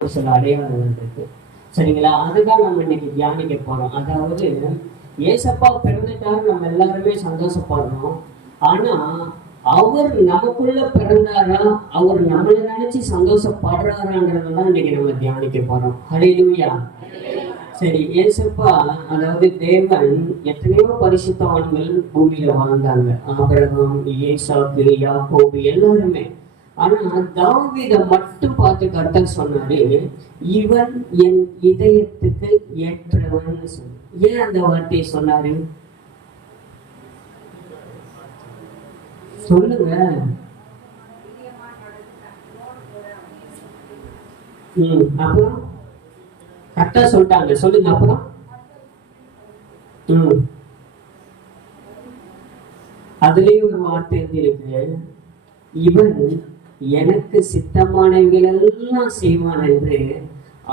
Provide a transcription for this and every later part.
சில அடையாளங்கள் இருக்கு. சரிங்களா? அதுதான் நம்ம இன்னைக்கு தியானிக்க போறோம். அதாவது ஏசப்பா பிறந்துட்டாரு, நம்ம எல்லாருமே சந்தோஷப்படுறோம். ஆனா அவர் நமக்குள்ள பிறந்தாரா, அவர் நம்மளை நினைச்சு சந்தோஷப்படுறாரான்றதான் இன்னைக்கு நம்ம தியானிக்க போறோம். ஹல்லேலூயா. சரி, ஏசப்பா அதாவது தேவன் எத்தனையோ பரிசுத்தவான்கள் பூமியில வாழ்ந்தாங்க. ஆபிரகாம், ஈசாக்கு, யாக்கோபு எல்லாருமே. ஆனா தாவீதை மட்டும் பார்த்து கர்த்தர் சொன்னாரு, இவன் என் இதயத்துக்கு ஏற்றவன் சொல்லி. ஏன் அந்த வார்த்தையை சொன்னாரு சொல்லுங்க. அப்புறம் கரெக்டா சொல்லிட்டாங்க, சொல்லுங்க. அப்புறம் அதுலயும் ஒரு வார்த்தை இருக்கு, இவன் எனக்கு சித்தமானவர்களெல்லாம் செய்வான் என்று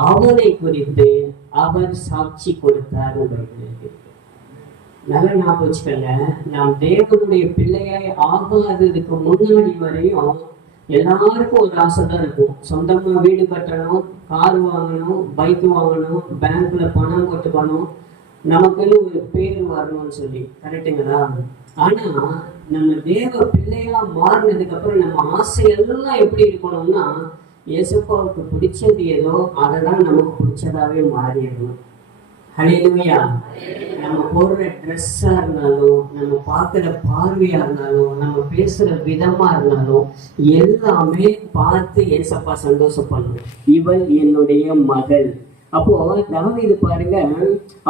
அவனை குறித்து அவர் சாட்சி கொடுத்தார். நல்ல ஞாபகம் வச்சுக்கல, நாம் தேவனுடைய பிள்ளையாய் ஆகாததுக்கு முன்னாடி வரையும் எல்லாருக்கும் ஒரு ஆசை தான் இருக்கும். சொந்தமா வீடு கட்டணும், கார் வாங்கணும், பைக் வாங்கணும், பேங்க்ல பணம் போட்டுக்கணும், நமக்குன்னு ஒரு பேர் வரணும்னு சொல்லி. கரெக்டுங்களா? ஆனா நம்ம தேவ பிள்ளையா மாறினதுக்கு அப்புறம் நம்ம ஆசையெல்லாம் எப்படி இருக்கணும்னா, இயேசுப்பாவுக்கு பிடிச்சது ஏதோ அதைதான் நமக்கு பிடிச்சதாவே மாறிடணும். ஹல்லேலூயா. நம்ம போடுற ட்ரெஸ்ஸா இருந்தாலும், நம்ம பார்க்குற பார்வையா இருந்தாலும், நம்ம பேசுற விதமா இருந்தாலும் எல்லாமே பார்த்து ஏசப்பா சந்தோஷப்படணும். இவள் என்னுடைய மகள். அப்போ தாவீது பாருங்க,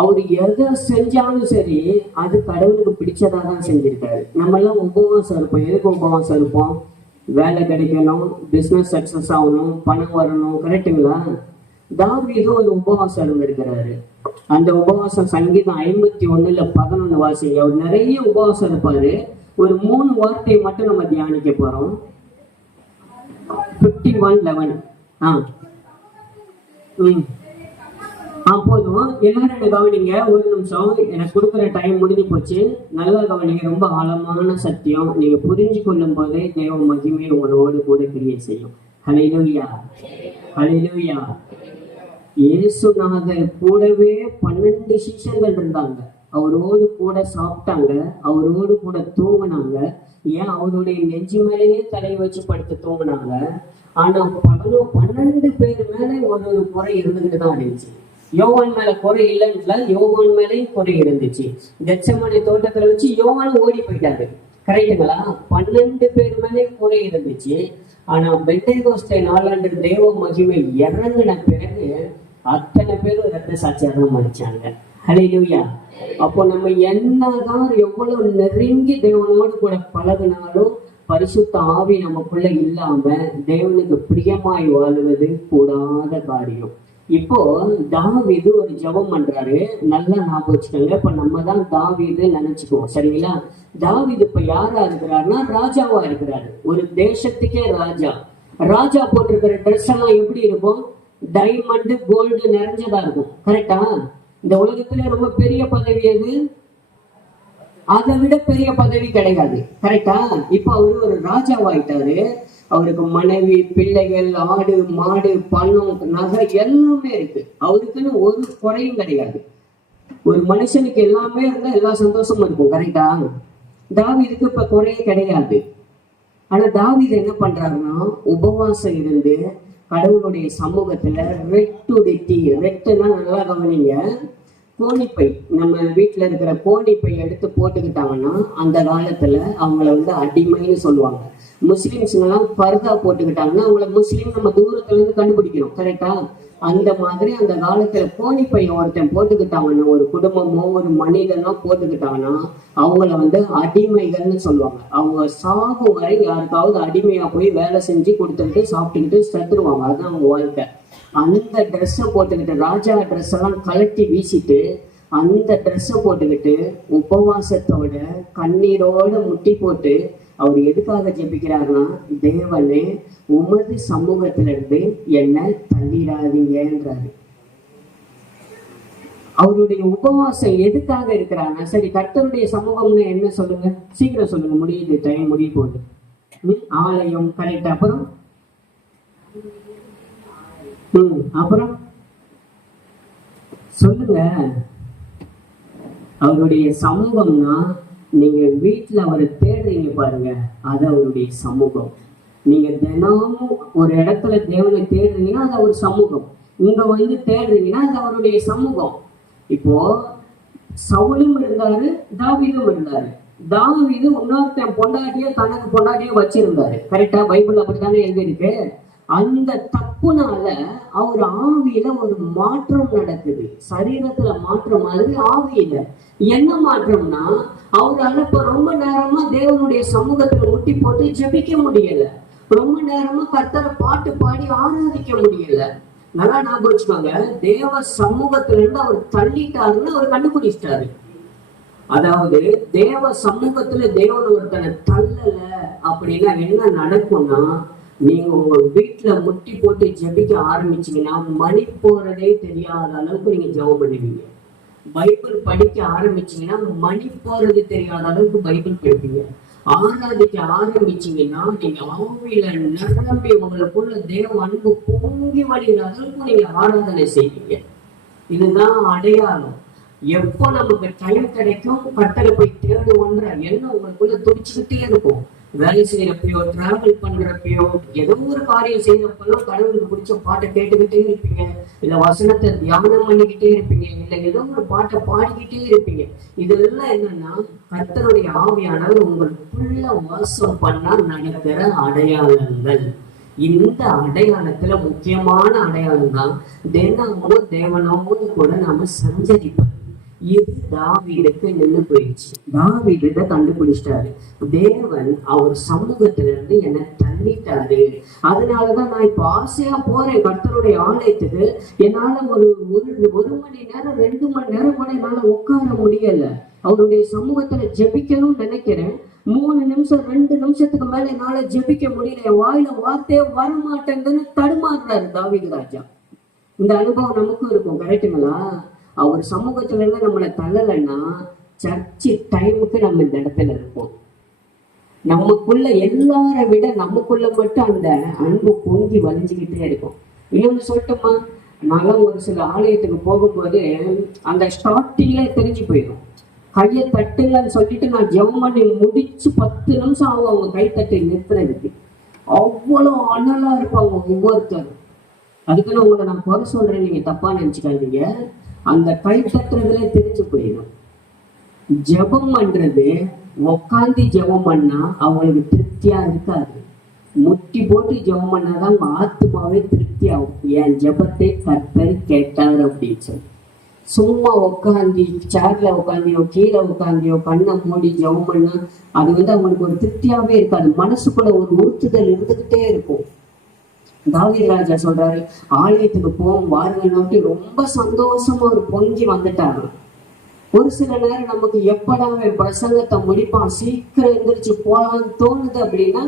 அவர் எதை செஞ்சாலும் சரி அது கடவுளுக்கு பிடிச்சதா தான் செஞ்சிருக்காரு. நம்ம எல்லாம் உபவாசம் இருப்போம். எதுக்கு உபவாசம் இருப்போம்? வேலை கிடைக்கணும், பிசினஸ் சக்சஸ் ஆகணும், பணம் வரணும். கரெக்டுங்களா? தாவீது ஒரு உபவாசம் இருந்திருக்கிறாரு. அந்த உபவாசம் சங்கீதம் 51:11 வாசிங்க. அவர் நிறைய உபவாசம் இருப்பாரு. ஒரு 3 வார்த்தையை மட்டும் நம்ம தியானிக்க போறோம். 51:11. போதும். எல்லாரும் கவனிங்க, ஒரு நிமிஷம். எனக்கு கொடுக்குற டைம் முடிஞ்சு போச்சு. நல்லா கவனிங்க. ரொம்ப ஆழமான சத்தியம். நீங்க புரிஞ்சு கொள்ளும் போதே தேவ மகிமை உங்களோடு கூட கிரியை செய்யும். ஹல்லேலூயா, ஹல்லேலூயா. இயேசுநாதர் கூடவே 12 சீஷர்கள் இருந்தாங்க. அவரோடு கூட சாப்பிட்டாங்க, அவரோடு கூட தூங்கினாங்க. ஏன்? அவருடைய நெஞ்சு மேலேயே தலை வச்சு படுத்து தூங்கினாங்க. ஆனா 12 பேர் மேல ஒரு குறை இருந்துகிட்டு தான் இருந்துச்சு. யோவான் மேல குறை இல்லைன்னு, யோவான் மேலேயும் குறை இருந்துச்சு. கெத்செமனே தோட்டத்துல வச்சு யோவானும் ஓடி போயிட்டாரு. கரெக்டுங்களா? 12 பேர் மேலே குறை இருந்துச்சு. ஆனா பெந்தேகோஸ்தே நாளாண்டு தேவ மகிமை இறங்கின பிறகு அத்தனை பேரும் ரத்த சாட்சியாக மடிச்சாங்க. ஹல்லேலூயா. அப்போ நம்ம என்னதான் எவ்வளவு நெருங்கி தேவனோடு கூட பழகினாலும் பரிசுத்த ஆவி நமக்குள்ள இல்லாம தேவனுக்கு பிரியமாய் வாழ்வது கூடாத காரியம். இப்போ தாவீது ஒரு ஜெபம் பண்றாரு. நல்லா ஞாபகம் வச்சுக்கோங்க. இப்ப நம்ம தான் தாவீது நினைச்சுக்குவோம். சரிங்களா? தாவீது இப்ப யாரா இருக்கிறாருன்னா ராஜாவா இருக்கிறாரு. ஒரு தேசத்துக்கே ராஜா. ராஜா போட்டிருக்கிற ட்ரெஸ் எல்லாம் எப்படி இருக்கும்? டைமண்ட், கோல்டு நிறைஞ்சதா இருக்கும். கரெக்டா? இந்த உலகத்துல ரொம்ப பெரிய பதவி எது? அதை விட பெரிய பதவி கிடையாது. கரெக்டா? இப்ப அவரு ஒரு ராஜாவாயிட்டாரு. அவருக்கு மனைவி, பிள்ளைகள், ஆடு, மாடு, பணம், நகை எல்லாமே இருக்கு. அவருக்குன்னு ஒரு குறையும் கிடையாது. ஒரு மனுஷனுக்கு எல்லாமே இருந்தா எல்லா சந்தோஷமும் இருக்கும். கரெக்டா? தாவீதுக்கு இப்ப குறையே கிடையாது. ஆனா தாவீது என்ன பண்றாருன்னா, உபவாசம் இருந்து கடவுளுடைய சமூகத்துல ரெட்டுனா நல்லா கவனிங்க. கோணிப்பை, நம்ம வீட்டுல இருக்கிற கோணிப்பை எடுத்து போட்டுக்கிட்டாங்கன்னா அந்த காலத்துல அவங்கள அடிமைன்னு சொல்லுவாங்க. முஸ்லிம்ஸ்லாம் பர்தா போட்டுக்கிட்டாங்கன்னா அவங்கள முஸ்லீம் நம்ம தூரத்துல இருந்து கண்டுபிடிக்கணும். கரெக்டா? அந்த மாதிரி அந்த காலத்துல கோணிப்பை ஒருத்தன் போட்டுக்கிட்டாங்கன்னா, ஒரு குடும்பமோ ஒரு மனிதனோ போட்டுக்கிட்டாங்கன்னா அவங்கள அடிமைகள்னு சொல்லுவாங்க. அவங்க சாகும் வரை யாருக்காவது அடிமையா போய் வேலை செஞ்சு கொடுத்துட்டு சாப்பிட்டுக்கிட்டு செத்துருவாங்க. அதுதான் அவங்க வாழ்க்கை. அந்த ட்ரெஸ்ஸை போட்டுக்கிட்டு, ராஜா ட்ரெஸ் எல்லாம் கலட்டி வீசிட்டு அந்த ட்ரெஸ்ஸை போட்டுக்கிட்டு உபவாசத்தோட கண்ணீரோட முட்டி போட்டு அவர் எதுக்காக ஜெபிக்கிறாருன்னா, தேவனே உமது சமூகத்திலிருந்து என்ன தள்ளிடாதீங்கன்றாரு. அவருடைய உபவாசம் எதுக்காக இருக்கிறாருன்னா, சரி கர்த்தருடைய சமூகம்னு என்ன சொல்லுங்க, சீக்கிரம் சொல்லுங்க, முடியுது, டைம் முடிய போகுது. ஆலயம். கரெக்ட். அப்புறம் அப்புறம் சொல்லுங்க. அவருடைய சமூகம்னா நீங்க வீட்டுல அவரை தேடுறீங்க பாருங்க, அது அவருடைய சமூகம். நீங்க தினமும் ஒரு இடத்துல தேவனை தேடுறீங்கன்னா அது ஒரு சமூகம். இங்க வந்து தேடுறீங்கன்னா அது அவருடைய சமூகம். இப்போ சவுலும் இருந்தாரு, தாவீதும் இருந்தாரு. தாவீது இன்னொருத்தன் பொண்டாட்டிய தனக்கு பொண்டாட்டிய வச்சிருந்தாரு. கரெக்டா? பைபிள் அப்படித்தானே எழுதியிருக்கு. அந்த தப்புனால அவர் ஆவியில ஒரு மாற்றம் நடக்குது. சரீரத்துல மாற்றம் மாதிரி ஆவியில என்ன மாற்றம்னா, அவரால் இப்ப ரொம்ப நேரமா தேவனுடைய சமூகத்துல முட்டி போட்டு ஜெபிக்க முடியல. ரொம்ப நேரமா கர்த்தரை பாட்டு பாடி ஆராதிக்க முடியல. நல்லா ஞாபகம் வச்சுக்கோங்க, தேவ சமூகத்துல இருந்து அவர் தள்ளிட்டாருன்னு அவர் கண்டுபிடிச்சிட்டாரு. அதாவது தேவ சமூகத்துல தேவன் ஒருத்தனை தள்ளல அப்படின்னா என்ன நடக்கும்னா, நீங்க உங்க வீட்டுல முட்டி போட்டு ஜெபிக்க ஆரம்பிச்சீங்கன்னா மணி போறதே தெரியாத அளவுக்கு நீங்க ஜெபம் பண்ணுவீங்க. பைபிள் படிக்க ஆரம்பிச்சீங்கன்னா மணி போறது தெரியாத அளவுக்கு பைபிள் படிப்பீங்க. ஆராதிக்க ஆரம்பிச்சீங்கன்னா நீங்க ஆவியில நிரம்பி உங்களுக்குள்ள தேவ அன்பு பொங்கி வழிகிற அளவுக்கு நீங்க ஆராதனை செய்வீங்க. இதுதான் அடையாளம். எப்போ நமக்கு டைம் கிடைக்கும் கர்த்தரை போய் தேடுவோன்ற எண்ணம் உங்களுக்குள்ள துடிச்சுக்கிட்டே இருக்கும். வேலை செய்யறப்பயோ, டிராவல் பண்றப்பயோ, ஏதோ ஒரு காரியம் செய்யறப்பெல்லாம் கடவுளுக்கு பிடிச்ச பாட்டை கேட்டுக்கிட்டே இருப்பீங்க, இல்ல வசனத்தை தியானம் பண்ணிக்கிட்டே இருப்பீங்க, இல்ல ஏதோ ஒரு பாட்டை பாடிக்கிட்டே இருப்பீங்க. இதெல்லாம் என்னன்னா கர்த்தருடைய ஆவியானவர் உங்களுக்குள்ள வாசம் பண்ணா நடக்கிற அடையாளங்கள். இந்த அடையாளத்துல முக்கியமான அடையாளம் தான் தினமும் தேவனோடு கூட நாம சஞ்சரிப்போம். இது தாவீதுக்கு நின்று போயிடுச்சு. தாவீது இதை கண்டுபிடிச்சிட்டாரு. தேவன் அவர் சமூகத்துல இருந்து என்னை தள்ளிட்டாரு. அதனாலதான் நான் இப்ப ஆசையா போறேன் கர்த்தருடைய ஆலயத்துக்கு. என்னால ஒரு மணி நேரம் 2 மணி நேரம் கூட என்னால உட்கார முடியல. அவருடைய சமூகத்துல ஜெபிக்கணும்னு நினைக்கிறேன். 3 நிமிஷம் 2 நிமிஷத்துக்கு மேல என்னால ஜெபிக்க முடியல. என் வாயில வார்த்தையே வரமாட்டேங்குதுன்னு தடுமாறுறாரு தாவீது ராஜா. இந்த அனுபவம் நமக்கும் இருக்கும். கரெக்டுங்களா? அவர் சமூகத்துல இருந்து நம்மளை தள்ளலைன்னா சர்ச்சு டைமுக்கு நம்ம இந்த இடத்துல இருப்போம். நமக்குள்ள எல்லாரை விட நமக்குள்ள மட்டும் அந்த அன்பு பொங்கி வலிஞ்சுக்கிட்டே இருக்கும். இன்னொன்னு சொல்லட்டுமா, நானும் ஒரு சில ஆலயத்துக்கு போகும்போது அந்த ஸ்டார்டிங்ல தெரிஞ்சு போயிடும். கையை தட்டுங்கன்னு சொல்லிட்டு நான் ஜெபம் பண்ணி முடிச்சு 10 நிமிஷம் ஆகும் அவங்க கை தட்டி நிறுத்துறதுக்கு. அவ்வளோ அனலா இருப்பாங்க ஒவ்வொருத்தரும். அதுக்குன்னு உங்களை நான் குறை சொல்றேன், நீங்க தப்பா நினைச்சுக்காதீங்க. அந்த கை தட்டுறதுல தெரிஞ்சு போயிடும். ஜெபம் பண்றது உக்காந்து ஜெபம் பண்ணா அவங்களுக்கு திருப்தியா இருக்காது. முட்டி போட்டு ஜெபம் பண்ணாதான் அவங்க ஆத்மாவே திருப்தி ஆகும். என் ஜெபத்தை கர்த்தர் கேட்டார் அப்படின்னு சொல்லி சும்மா உட்காந்து சேர்ல உட்காந்தியோ கீழே உட்காந்தியோ கண்ணை மூடி ஜெபம் பண்ணா அது அவங்களுக்கு ஒரு திருப்தியாவே இருக்காது. மனசுக்குள்ள ஒரு உறுத்துதல் இருந்துகிட்டே இருக்கும். தாவீது ராஜா சொல்றாரு, ஆலயத்துக்கு போவோம் வாருங்க நோக்கி ரொம்ப சந்தோஷமா ஒரு பொங்கி வந்துட்டாங்க. ஒரு சில நேரம் நமக்கு எப்படா பிரசங்கத்தை முடிப்பான் சீக்கிரம் எந்திரிச்சு போலான்னு தோணுது அப்படின்னா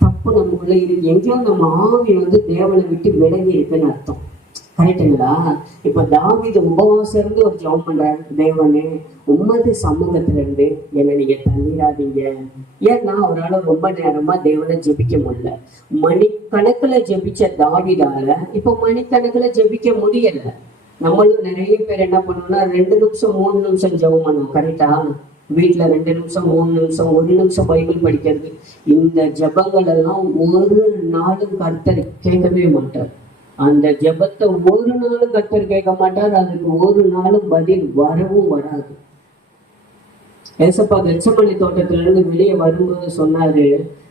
தப்பு நமக்குள்ள இருக்கு. எங்கேயோ நம்ம ஆவி தேவனை விட்டு விலகி இருக்குன்னு அர்த்தம். கரெக்டுங்களா? இப்ப தாவீது உபவாசம் இருந்து ஒரு ஜெபம் பண்றாரு, தேவனே உம்மது சமூகத்துல இருந்து என்னை நீங்க தள்ளிடாதீங்க. ஏன்னா அவரால் ரொம்ப நேரமா தேவனை ஜெபிக்க முடியல. மணிக்கணக்குல ஜெபிச்ச தாவீதால இப்ப மணிக்கணக்குல ஜெபிக்க முடியல. நம்மளும் நிறைய பேர் என்ன பண்ணோம்னா 2 நிமிஷம் 3 நிமிஷம் ஜெபம் பண்ணுவோம். கரெக்டா? வீட்டுல 2 நிமிஷம் 3 நிமிஷம் 1 நிமிஷம் பைபிள் படிக்கிறது. இந்த ஜெபங்கள் எல்லாம் ஒரு நாளும் கர்த்தர் கேட்கவே மாட்டார். அந்த ஜெபத்தை ஒரு நாளும் கர்த்தர் கேட்க மாட்டார். அதுக்கு ஒரு நாளும் பதில் வரவும் வராது. ஏசப்பா கெத்செமனே தோட்டத்துல இருந்து வெளியே வரும்போது சொன்னாரு,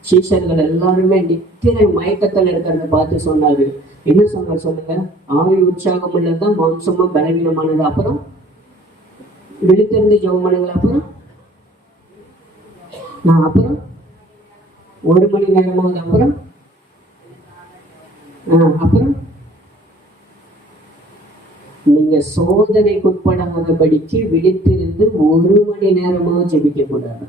சீஷர்கள் எல்லாருமே நித்திரை மயக்கத்துல இருக்கிறத பார்த்து சொன்னாரு. என்ன சொன்னார் சொல்லுங்க? ஆவி உற்சாகம் உள்ளதுதான் மாம்சமா பலவீனமானது. அப்புறம் விழித்திருந்து ஜெபம் பண்ணுங்க. அப்புறம் 1 மணி நேரமாவது. அப்புறம் நீங்க சோதனைக்குட்படாதபடிக்கு விழித்திருந்து 1 மணி நேரமாவது ஜெபிக்க கூடாது.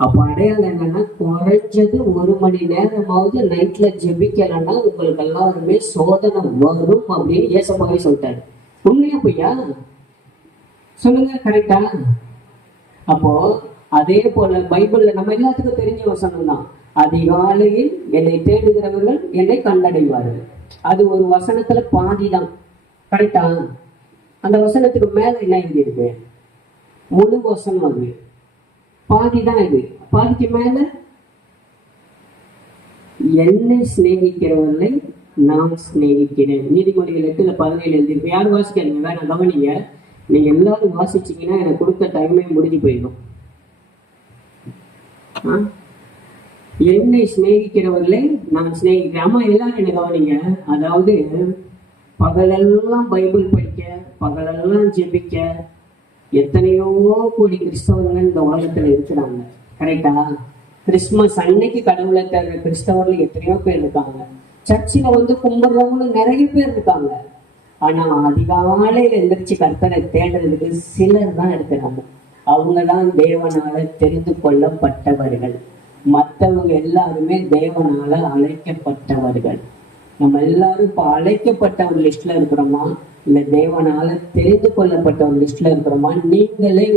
அப்ப அடையாளம் என்னன்னா, குறைஞ்சது 1 மணி நேரமாவது நைட்ல ஜெபிக்கலன்னா உங்களுக்கு எல்லாருமே சோதனை வரும் அப்படின்னு ஏசப்பாவே சொல்லிட்டாரு. உண்மையா பொய்யா சொல்லுங்க? கரெக்டா? அப்போ அதே போல பைபிள்ல நம்ம எல்லாத்துக்கும் தெரிஞ்ச வசனம் தான், அதிகாலையில் என்னை தேடுகிறவர்கள் என்னை கண்டடைவார்கள். அது ஒரு வசனத்துல பாதி தான். கரெக்டா? அந்த வசனத்துக்கு மேல என்ன எழுதி இருக்கு? முழு வசனம். அது பாதி தான். இது பாதிக்கு மேல என்னை சிநேகிக்கிறவர்களை நான் சிநேகிக்கிறேன். நீதிமொழிகள் 8:17 எழுதியிருக்கு. யாரும் வாசிக்காதீங்க, வேணாம், கவனிங்க. நீங்க எல்லாரும் வாசிச்சீங்கன்னா எனக்கு கொடுத்த டைமே முடிஞ்சு போயிடும். என்னை சிநேகிக்கிறவர்களை நான் சிநேகிக்கிறேன். ஆமா, எல்லாரும் என்ன கவனிங்க. அதாவது பகலெல்லாம் பைபிள் படிக்க, பகலெல்லாம் ஜெபிக்க எத்தனையோ கோடி கிறிஸ்தவர்கள் இந்த உலகத்துல இருக்கிறாங்க. கரெக்டா? கிறிஸ்துமஸ் அன்னைக்கு கடவுளை தேடுற கிறிஸ்தவர்கள் எத்தனையோ பேர் இருக்காங்க. சர்ச்சில் கும்பிடுறவங்களும் நிறைய பேர் இருக்காங்க. ஆனா அதிகாலையில எந்திரிச்சு கர்த்தரை தேடுறதுக்கு சிலர் தான் இருக்கிறாங்க. அவங்கதான் தேவனால தெரிந்து கொள்ளப்பட்டவர்கள். மற்றவங்க எல்லாருமே தேவனால அழைக்கப்பட்டவர்கள். நம்ம எல்லாரும் இப்ப அழைக்கப்பட்ட ஒரு லிஸ்ட்ல இருக்கிறோமா, இல்ல தேவனால தெரிந்து கொள்ளப்பட்ட ஒரு லிஸ்ட்ல இருக்கிறோமா?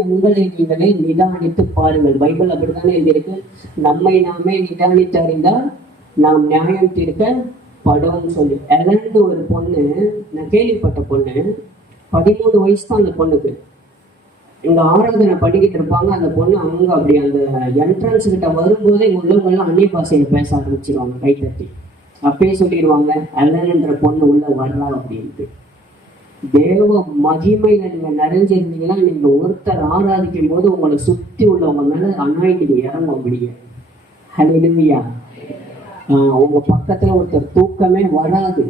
உங்களை நீங்களே நிதானித்து பாருங்கள். பைபிள் அப்படித்தானே எழுதியிருக்கு. நம்மை நாமே நிதானித்து அறிந்தால் நாம் நியாயம் தீர்க்கப்படும் சொல்லி. இழந்து ஒரு பொண்ணு, நான் கேள்விப்பட்ட பொண்ணு, 13 வயசு தான் அந்த பொண்ணுக்கு. இங்க ஆராதனை படிக்கிட்டு இருப்பாங்க. அந்த பொண்ணு அவங்க அப்படி அந்த என்ட்ரன்ஸ் கிட்ட வரும்போது இங்க உள்ளவங்க எல்லாம் அந்நிய பாஷையில பேச ஆரம்பிச்சிருவாங்க. கைத்தட்டி அப்பயே சொல்லிடுவாங்க, அல்லன்ற பொண்ணு உள்ள வரலாம் அப்படின்ட்டு. தேவ மகிமையில நீங்க நிறைஞ்சிருந்தீங்கன்னா, நீங்க ஒருத்தர் ஆராதிக்கும் போது உங்களை சுத்தி உள்ளவங்க மேல அனாயிட்டிங் இறங்க முடியும். ஹல்லேலூயா. உங்க பக்கத்துல ஒருத்தர் தூக்கமே வராது.